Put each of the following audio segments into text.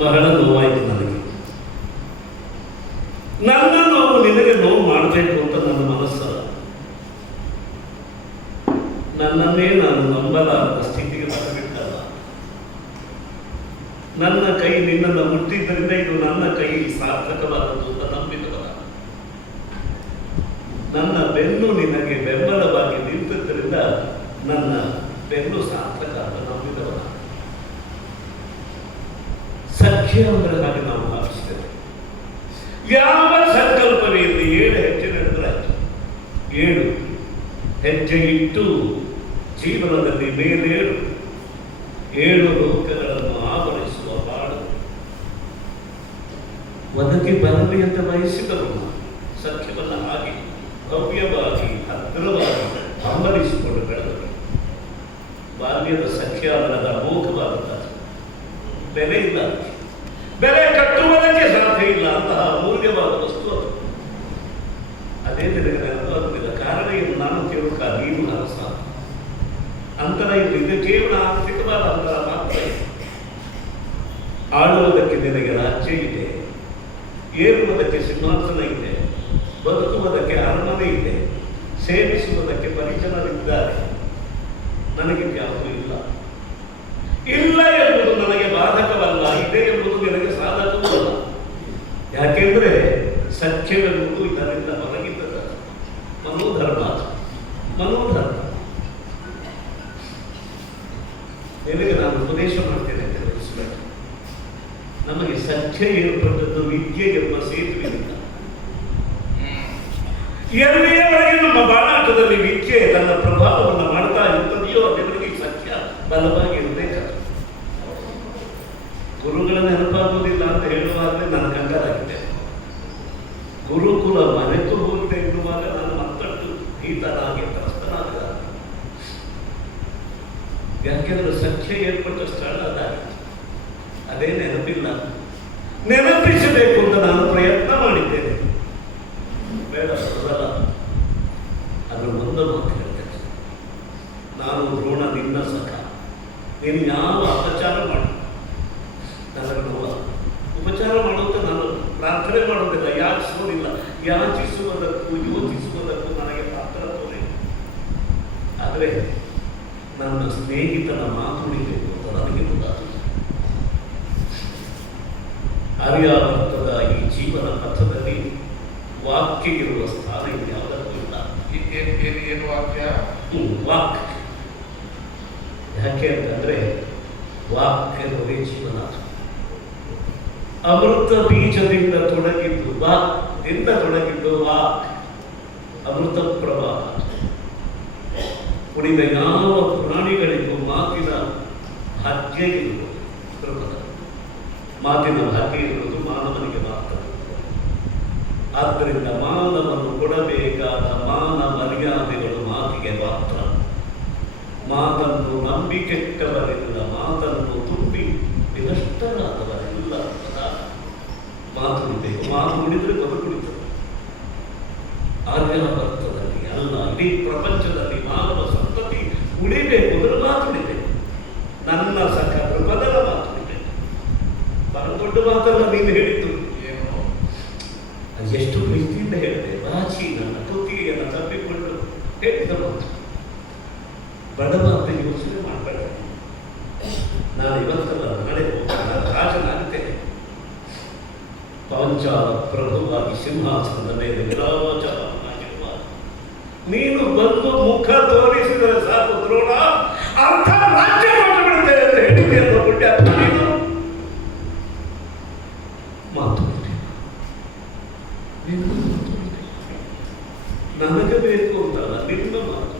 ಬಹಳ ನೋವಾಯಿತು ನನಗೆ. ನನ್ನ ನೋವು ನಿನಗೆ ನೋವು ಮಾಡಬೇಕು ಅಂತ ನನ್ನ ಮನಸ್ಸಲ್ಲ. ನನ್ನನ್ನೇ ನಾನು ನಂಬಲಾರದ ಸ್ಥಿತಿಗೆ ಬರಬಿಟ್ಟಲ್ಲ. ನನ್ನ ಕೈ ನಿನ್ನನ್ನು ಮುಟ್ಟಿದ್ದರಿಂದ ಇದು ನನ್ನ ಕೈ ಸಾರ್ಥಕವಾದದ್ದು ಅಂತ ನಂಬಿದವರ. ನನ್ನ ಬೆನ್ನು ನಿನಗೆ ಬೆಂಬಲವಾಗಿ ನಿಂತಿದ್ದರಿಂದ ನನ್ನ ಬೆನ್ನು ಸಾರ್ಥಕ ಅಂತ ನಂಬಿದವರ. ಸಖ್ಯ ಅಂದರೆ ಹಾಗೆ ನಾವು ಭಾವಿಸ್ತೇವೆ. ಯಾವ ಸಂಕಲ್ಪವೇ ಇರಲಿ, 7 ಹೆಜ್ಜೆ ನಡೆದರಾಯ್ತು. 7 ಹೆಜ್ಜೆ ಇಟ್ಟು ಜೀವನದಲ್ಲಿ ಮೇಲೇಳು, 7 ಲೋಕಗಳನ್ನು ಆವರಿಸುವ ಬಾಳು ಒದಗಿ ಬರಲಿ ಅಂತ ಬಯಸಿದರು. ಸಖ್ಯವನ್ನು ಹಾಗೆ ಭವ್ಯವಾಗಿ ಹತ್ತಿರವಾಗಿ ಹಂಬಲಿಸಿಕೊಂಡು ಬೆಳೆದರು. ಬಾಲ್ಯದ ಸಖ್ಯ ಅನ್ನದ ಅಮೋಘವಾದ ಬೆಲೆ ಇಲ್ಲ, ಬೆಲೆ ಕಟ್ಟುವುದಕ್ಕೆ ಸಾಧ್ಯ ಇಲ್ಲ. ಅಂತಹ ಅಮೂಲ್ಯವಾದ ವಸ್ತು ಅದು. ಅದೇ ನಿನಗೆ ನೆನಪಾಗುತ್ತಿಲ್ಲ. ಕಾರಣ ಏನು? ನಾನು ಕೇಳುಕ, ನೀನು ಅರಸ. ಅಂತರ ಇದು ಕೇವಲ ಆರ್ಥಿಕವಾದ ಅಂತರ ಮಾತ್ರ. ಆಳುವುದಕ್ಕೆ ನಿನಗೆ ರಾಜ್ಯ ಇದೆ, ಏರುವುದಕ್ಕೆ ಸಿಂಹಾಸನ ಇದೆ, ಬದುಕುವುದಕ್ಕೆ ಅರಮನೆ ಇದೆ, ಸೇವಿಸುವುದಕ್ಕೆ ಪರಿಜನರಿದ್ದಾರೆ. ನನಗೆ ಯಾವುದೂ ಇಲ್ಲ. ಇಲ್ಲ ಎಂಬುದು ನನಗೆ ಬಾಧಕವಲ್ಲ, ಇದೆ ಎಂಬುದು ನನಗೆ ಸಾಧಕವೂ ಅಲ್ಲ. ಯಾಕೆಂದ್ರೆ ಸಖ್ಯವೆಂಬುದು ಇದರಿಂದ ಹೊರಗಿದ್ದದ ಮನೋಧರ್ಮ. ನಿನಗೆ ನಾನು ಉಪದೇಶ ಮಾಡ್ತೇನೆ ಅಂತ ತಿಳಿಸಬೇಕು. ನಮಗೆ ಸಖ್ಯ ಏರ್ಪಟ್ಟದ್ದು ವಿದ್ಯೆ ಎಂಬ ಸೇತುವೆಯಿಂದ. ಎಲ್ಲಿಯವರೆಗೆ ನಮ್ಮ ಬಾಳಾಟದಲ್ಲಿ ವಿದ್ಯೆ ತನ್ನ ಪ್ರಭಾವವನ್ನು ಮಾಡ್ತಾ ಇರ್ತದೆಯೋ ಅದಕ್ಕೆ ಸಖ್ಯ ಬಲವಾಗಿ ಇರಬೇಕಾದ. ಗುರುಗಳ ನೆನಪಾಗುವುದಿಲ್ಲ ಅಂತ ಹೇಳುವಾಗಲೇ ನಾನು ಕಂಗಾಲಾಗಿದ್ದೆ. ಗುರುಕುಲ ಮರೆತು ಹೋಗಿದೆ ಎನ್ನುವಾಗ ನಾನು ಮತ್ತಷ್ಟು ಭೀತನಾಗಿ ತ್ರಸ್ತನಾದ. ಯಾಕೆಂದ್ರೆ ಸಖ್ಯ ಏರ್ಪಟ್ಟ ಸ್ಥಳ ಅದಾಗಿತ್ತು. ಅದೇ ನೆನಪಿಲ್ಲ. ನೆನಪಿಸಬೇಕು ಅಂತ ನಾನು ಪ್ರಯತ್ನ ಮಾಡಿದ್ದೇನೆ. ಬೇಡ, ಬರಲ್ಲ. ಅದ್ರ ಮುಂದೆ ಮಾತು ಹೇಳ್ತೇನೆ. ನಾನು ದ್ರೋಣ ನಿನ್ನ ಸಖ. ನೀನು ಯಾವ ಅಪಚಾರ ಮಾಡಿ ನನಗೆ ನೋವ. ಉಪಚಾರ ಮಾಡುವಂತ ನಾನು ಪ್ರಾರ್ಥನೆ ಮಾಡೋದಿಲ್ಲ, ಯಾಚಿಸುವುದಿಲ್ಲ. ಯಾಚಿಸುವುದಕ್ಕೂ ಯೋಚಿಸುವುದಕ್ಕೂ ನನಗೆ ಪಾತ್ರತ್ವವೇ. ಆದರೆ ನನ್ನ ಸ್ನೇಹಿತನ ಮಾತುಳಿಬೇಕು ಅಂತ ನನಗೆ ಗೊತ್ತಾಗಲಿಲ್ಲ. ಆರ್ಯಾವರ್ತದ ಈ ಜೀವನ ಪಥದಲ್ಲಿ ವಾಕ್ಯ ಇರುವ ಸ್ಥಾನ ಯಾವುದಕ್ಕೂ ಇಲ್ಲ. ಏನು ವಾಕ್ಯ? ವಾಕ್. ಯಾಕೆ ಅಂತಂದ್ರೆ ವಾಕ್ಯವೇ ಜೀವನ. ಅಮೃತ ಬೀಜದಿಂದ ತೊಡಗಿದ್ದು ವಾಕ್ದಿಂದ ತೊಡಗಿದ್ದು ವಾಕ್ ಅಮೃತ ಪ್ರವಾಹ. ಉಳಿದ ಯಾವ ಪ್ರಾಣಿಗಳಿಗೂ ಮಾತಿನ ಭಾಗ್ಯ ಇರುವುದು. ಮಾತಿನ ಭಾಗ್ಯ ಇರುವುದು ಮಾನವನಿಗೆ ಮಾತ್ರ. ಆದ್ದರಿಂದ ಮಾನವನು ಕೊಡಬೇಕಾದ ಮಾನ ಮರ್ಯಾದೆಗಳು ಮಾತಿಗೆ ಮಾತ್ರ. ಮಾತನ್ನು ನಂಬಿ ಕೆಟ್ಟವರಿಲ್ಲ, ಮಾತನ್ನು ತುಂಬಿ ವಿನಷ್ಟರಾದವರಿಲ್ಲ. ಮಾತು ಉಳಿಬೇಕು. ಮಾತು ಉಳಿದ್ರೆ ಬದುಕುಳಿತದೆ. ಆರ್ಯಾವರ್ತದಲ್ಲಿ ಅಲ್ಲ, ಇಡೀ ಪ್ರಪಂಚದಲ್ಲಿ ಮಾನವ ಸಂತತಿ ಉಳಿಬೇಕು ಅಂದ್ರೆ ಮಾತು ಉಳಿಬೇಕು. ನನ್ನ ಸಖ ಬದಲ ಮಾತು ಉಳಿಬೇಕು. ಬಹಳ ದೊಡ್ಡ ಮಾತಲ್ಲ ನೀನು ಹೇಳಿದ್ದು. ಏನು ಎಷ್ಟು ಪ್ರೀತಿಯಿಂದ ಹೇಳಿದೆ. ರಾಜಿ ನನ್ನ ಕುತ್ತಿಗೆಯನ್ನು ತಪ್ಪಿಕೊಂಡು ಹೇಳಿದ ಮಾತು. ಬಡವ ಅಂತ ಯೋಚನೆ ಮಾಡಬೇಡ. ನಾನು ಇವತ್ತಲ್ಲ ನಾಳೆ ರಾಜನಾಗ್ತೇನೆ. ಪಾಂಚಾಲ ಪ್ರಭುವಾಗಿ ಸಿಂಹಾಸನದ ಮೇಲೆ ವಿರಾಜಮಾನನಾಗಿರುವ ನೀನು ಬಂದು ಮುಖ ತೋರಿಸಿದರೆ ಸಾಕು ದ್ರೋಣ, ಅರ್ಥ ರಾಜ್ಯ ಕೊಟ್ಟು ಬಿಡುತ್ತೇನೆ ಅಂತ ಹೇಳಿದೆ ಅನ್ನೋ ಪುಣ್ಯ ನೀನು ಮಾತು ನನಗೆ ಬೇಕು ಅಂತಲ್ಲ, ನಿನ್ನ ಮಾತು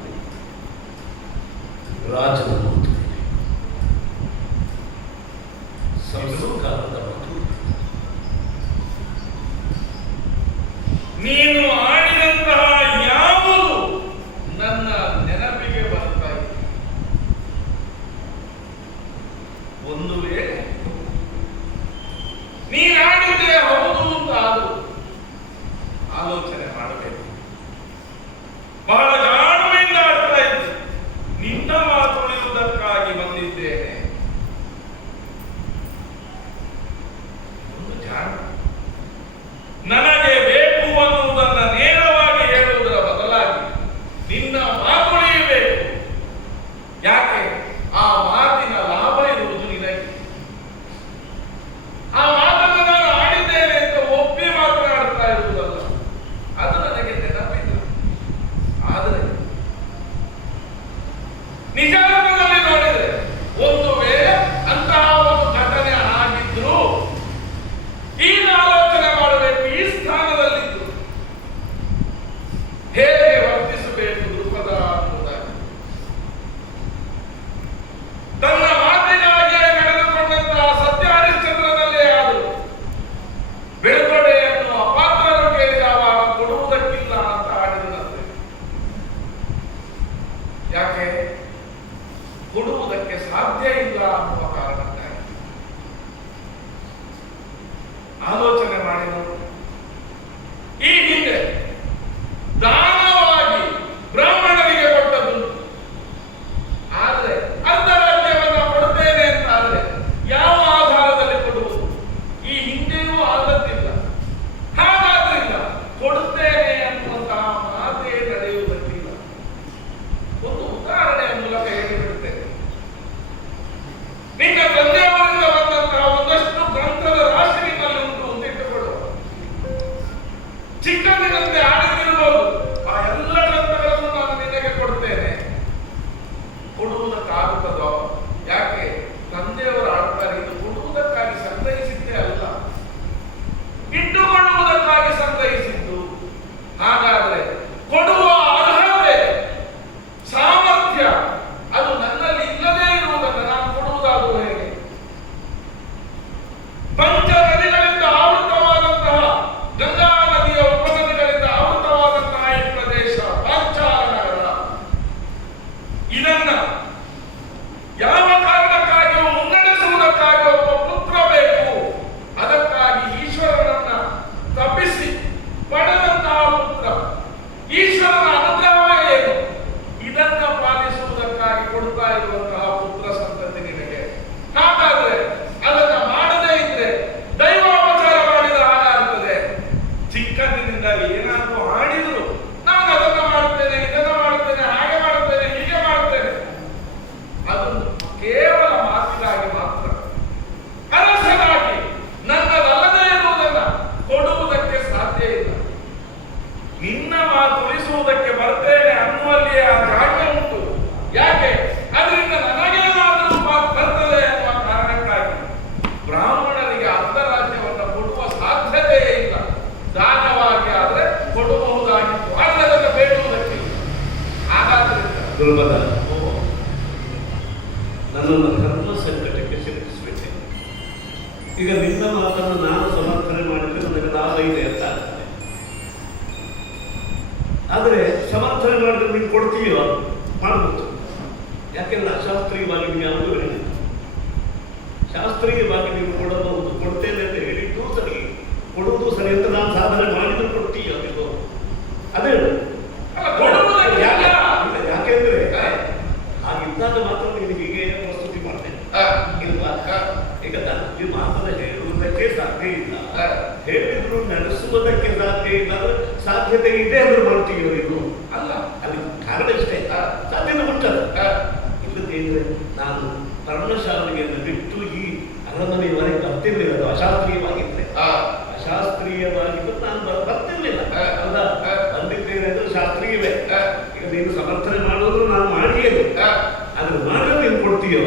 ರಾಜನ ಮಾತು, ಸಂಸ್ಕಾರದ ಮಾತು. ನೀನು ಆಡಿದಂತಹ ಯಾವುದು ನನ್ನ ನೆನಪಿಗೆ ಬರ್ತಾ ಇದೆ. ಒಂದು ವೇಳೆ ನೀನಾಡಿದ್ದೇ ಹೌದು ಅಂತ ಆಲೋಚನೆ ಮಾಡಬೇಕು. ಬಹಳ ಜಾಣ್ಮೆಯಿಂದ ಆಡ್ತಾ ಇದ್ದೆ. ನಿನ್ನ ಮಾತು ಉಳಿಯುವುದಕ್ಕಾಗಿ ಬಂದಿದ್ದೇನೆ. ಅನ್ನುವ ಕಾರಣಕ್ಕಾಗಿ ಆಲೋಚನೆ ಮಾಡಿ ನೋಡಿ. ಈ ಹಿಂದೆ ದಾನವಾಗಿ ಬ್ರಾಹ್ಮಣರಿಗೆ ಕೊಟ್ಟದ್ದು, ಆದ್ರೆ ಅರ್ಧ ರಾಜ್ಯವನ್ನ ಕೊಡ್ತೇನೆ ಅಂತ ಆದ್ರೆ ಯಾವ ಆಧಾರದಲ್ಲಿ ಕೊಡುವುದು? ಈ ಹಿಂದೆಯೂ ಆದದ್ದಿಲ್ಲ. ಹಾಗಾದ್ರಿಂದ ಕೊಡುತ್ತೇನೆ ಅನ್ನುವಂತಹ ಮಾತೇ ನಡೆಯುವುದಕ್ಕಿಲ್ಲ. ಒಂದು ಉದಾಹರಣೆಯ ಮೂಲಕ ಹೇಳಿಬಿಡ್ತೇನೆ. ನಿನ್ನ ತಂದೆಯವರಿಂದ ಬಂದಂತಹ ಒಂದಷ್ಟು ಗ್ರಂಥದ ರಾಶಿ ನಿಮ್ಮಲ್ಲಿ ಉಂಟು ಅಂತ ಇಟ್ಟುಕೊಳ್ಳುವ. ಚಿಕ್ಕಂದಿನಂತೆ ಆಡಿದಿರಬಹುದು. ಆ ಎಲ್ಲ ಗ್ರಂಥಗಳನ್ನು ನಾನು ನಿನಗೆ ಕೊಡ್ತೇನೆ. ಕೊಡುವುದಕ್ಕಾಗುತ್ತದೋ? ಯಾಕೆ? ತಂದೆಯವರು ಆಡ್ತಾರೆ, ಇದು ಕೊಡುವುದಕ್ಕಾಗಿ ಸಂಗ್ರಹಿಸಿದ್ದೇ ಅಲ್ಲ, ಇಟ್ಟುಕೊಳ್ಳುವುದಕ್ಕಾಗಿ ಸಂಗ್ರಹಿಸಿದ್ದು. ಹಾಗಾದ್ರೆ ಕೊಡುವ ಅರ್ಹತೆ, ಸಾಮರ್ಥ್ಯ ಅದು ನನ್ನಲ್ಲಿ ಇಲ್ಲದೇ ಇರುವುದನ್ನು ನಾನು ಕೊಡುವುದಾದರೂ ಹೇಗೆ? ಪಂಚ ನದಿಗಳಿಂದ ಆವೃತವಾದಂತಹ, ಗಂಗಾ ನದಿಯ ಉಪನದಿಗಳಿಂದ ಆವೃತವಾದಂತಹ ಈ ಪ್ರದೇಶ ಪಾಂಚಾಲ ನಗರ, ಇದನ್ನ ಯಾವ ಕಾರಣಕ್ಕಾಗಿಯೂ ಮುನ್ನಡೆಸುವುದಕ್ಕಾಗಿ ಒಬ್ಬ ಪುತ್ರ ಬೇಕು. ಅದಕ್ಕಾಗಿ ಈಶ್ವರನನ್ನ ತಪ್ಪಿಸಿ ಪಡೆದಂತಹ ಪುತ್ರ, ಈಶ್ವರನ ಅನುಗ್ರಹವೇ ಏನು? ಇದನ್ನ ಪಾಲಿಸುವುದಕ್ಕಾಗಿ ಕೊಡ್ತಾ ಇರುವಂತಹ ಪುತ್ರ ಸಂತತಿ ನಿನಗೆ. ಹಾಗಾದ್ರೆ ಅದನ್ನ ಮಾಡದೇ ಇದ್ರೆ ದೈವಾಪಚಾರ ಮಾಡಿದ ಹಾಗಾಗ್ತದೆ. ಚಿಕ್ಕಂದಿನಿಂದ ಏನಾದರೂ ಆಡಿದ್ರು ನಾನು ಅದನ್ನ ಮಾಡ್ತೇನೆ, ಇದನ್ನ ಮಾಡ್ತೇನೆ, ಹಾಗೆ ಮಾಡ್ತೇನೆ, ಹೀಗೆ ಮಾಡ್ತೇನೆ, ಅದು ಕೇವಲ ಮಾತಿಗಾಗಿ ಮಾತ್ರ. ಅರಸನಾಗಿ ನನ್ನದಲ್ಲದೇ ಇರುವುದನ್ನ ಕೊಡುವುದಕ್ಕೆ ಸಾಧ್ಯ ಇಲ್ಲ. ನಿನ್ನ ಮಾತು ಉಳಿಸುವುದಕ್ಕೆ ಬರ್ತೇನೆ ಅನ್ನುವಲ್ಲಿಯೇ ಆ ಜಾಗ ಉಂಟು. ಯಾಕೆ? ಅದರಿಂದ ನನಗೇನಾದರೂ ಬರ್ತದೆ ಅನ್ನುವ ಕಾರಣಕ್ಕಾಗಿ ಬ್ರಾಹ್ಮಣರಿಗೆ ಅರ್ಧರಾಜ್ಯವನ್ನು ಕೊಡುವ ಸಾಧ್ಯತೆಯೇ ಇಲ್ಲ. ದಾನವಾಗಿ ಆದ್ರೆ ಕೊಡಬಹುದಾಗಿತ್ತು, ಆದರೆ ಅದನ್ನು ಬೇಡುವುದಕ್ಕಿಲ್ಲ. ಹಾಗಾದ್ರಿಂದ ದುರ್ಬಲ, ನನ್ನನ್ನು ಧರ್ಮ ಸಂಕಟಕ್ಕೆ ಸಿಲುಕಿಸಬೇಕೆ. ಈಗ ನಿನ್ನ ಮಾತನ್ನು ನಾನು ಸಮರ್ಥನೆ ಮಾಡಿದ್ರೆ ನನಗೆ ಲಾಭ ಇದೆ ಅಂತ ಆಗ್ತದೆ. ಆದರೆ ಸಮರ್ಥನೆ ಮಾಡಿದ್ರೆ ನೀನು ಕೊಡ್ತೀಯೋ? ಮಾಡಬಹುದು. ಯಾಕೆಂದ್ರೆ ಅಶಾಸ್ತ್ರೀಯವಾಗಿ ನೀವು ಯಾವುದೂ ಹೇಳಿಲ್ಲ. ಶಾಸ್ತ್ರೀಯವಾಗಿ ನೀವು ಕೊಡಬಹುದು, ಕೊಡ್ತೇನೆ ಅಂತ ಹೇಳಿದ್ದು ಸರಿ, ಕೊಡುವುದು ಸರಿ ಅಂತ ನಾನು ಸಾಧನೆ ಮಾಡಿದ್ರೆ ಕೊಡ್ತೀಯೋ ನೀವು? ಅದೇ ಕೊಡುವುದಕ್ಕೆ ಯಾಕೆಂದ್ರೆ ಹಾಗಿದ್ದಾಗ ಮಾತ್ರ ನೀನು ಹೀಗೆ ಪ್ರಸ್ತುತಿ ಮಾಡ್ತೇನೆ ಇಲ್ವಾ? ಈಗ ನನಗೆ ಮಾತನ್ನ ಹೇಳುವುದಕ್ಕೆ ಸಾಧ್ಯ ಇಲ್ಲ, ಹೇಳಿದ್ರು ನಡೆಸುವುದಕ್ಕೆ ಸಾಧ್ಯ ಇಲ್ಲ. ಸಾಧ್ಯತೆ ಇದೆ ಅಂದ್ರೆ ಮಾಡ್ತೀಯೋ ಇದು? ಅಲ್ಲ. ಅದಕ್ಕೆ ಕಾರಣ ಇಷ್ಟೇ, ಸಾಧ್ಯತೆ ಉಂಟಲ್ಲ. ಇಲ್ಲದೇಂದ್ರೆ ನಾನು ಪರ್ಣಶಾಲೆಯನ್ನು ಬಿಟ್ಟು ಈ ಅರಮನೆಯವರೆಗೆ ಬರ್ತಿರ್ಲಿಲ್ಲ. ಅದು ಅಶಾಸ್ತ್ರೀಯವಾಗಿದ್ರೆ, ಅಶಾಸ್ತ್ರೀಯವಾಗಿದ್ದು ನಾನು ಬರ್ತಿರ್ಲಿಲ್ಲ. ಅಲ್ಲ, ಬಂದಿದ್ದೇನೆ ಅಂದ್ರೆ ಶಾಸ್ತ್ರೀಯವೇ. ಈಗ ನೀನು ಸಮರ್ಥನೆ ಮಾಡೋದು ನಾನು ಮಾಡಿಯೇನು, ಆದ್ರೆ ಮಾಡಿದ್ರೆ ನೀನು ಕೊಡ್ತೀಯೋ?